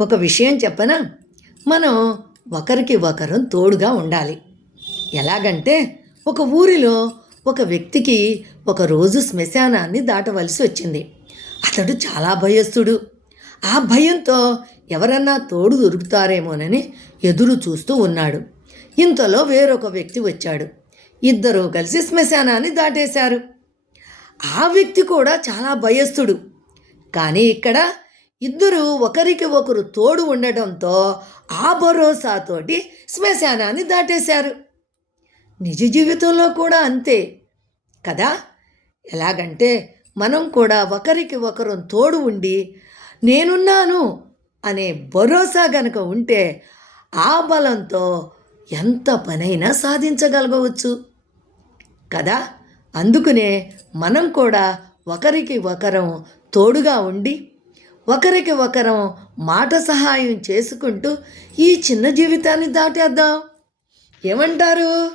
ఒక విషయం చెప్పనా? మనం ఒకరికి ఒకరం తోడుగా ఉండాలి. ఎలాగంటే ఒక ఊరిలో ఒక వ్యక్తికి ఒకరోజు శ్మశానాన్ని దాటవలసి వచ్చింది. అతడు చాలా భయస్థుడు. ఆ భయంతో ఎవరన్నా తోడు దొరుకుతారేమోనని ఎదురు చూస్తూ ఉన్నాడు. ఇంతలో వేరొక వ్యక్తి వచ్చాడు. ఇద్దరూ కలిసి శ్మశానాన్ని దాటేశారు. ఆ వ్యక్తి కూడా చాలా భయస్థుడు. కానీ ఇక్కడ ఇద్దరు ఒకరికి ఒకరు తోడు ఉండడంతో ఆ భరోసాతోటి శ్మశానాన్ని దాటేశారు. నిజ జీవితంలో కూడా అంతే కదా. ఎలాగంటే మనం కూడా ఒకరికి ఒకరు తోడు ఉండి నేనున్నాను అనే భరోసా గనక ఉంటే ఆ బలంతో ఎంత పనైనా సాధించగలగవచ్చు కదా. అందుకనే మనం కూడా ఒకరికి ఒకరం తోడుగా ఉండి ఒకరికి ఒకరం మాట సహాయం చేసుకుంటూ ఈ చిన్న జీవితాన్ని దాటేద్దాం. ఏమంటారు?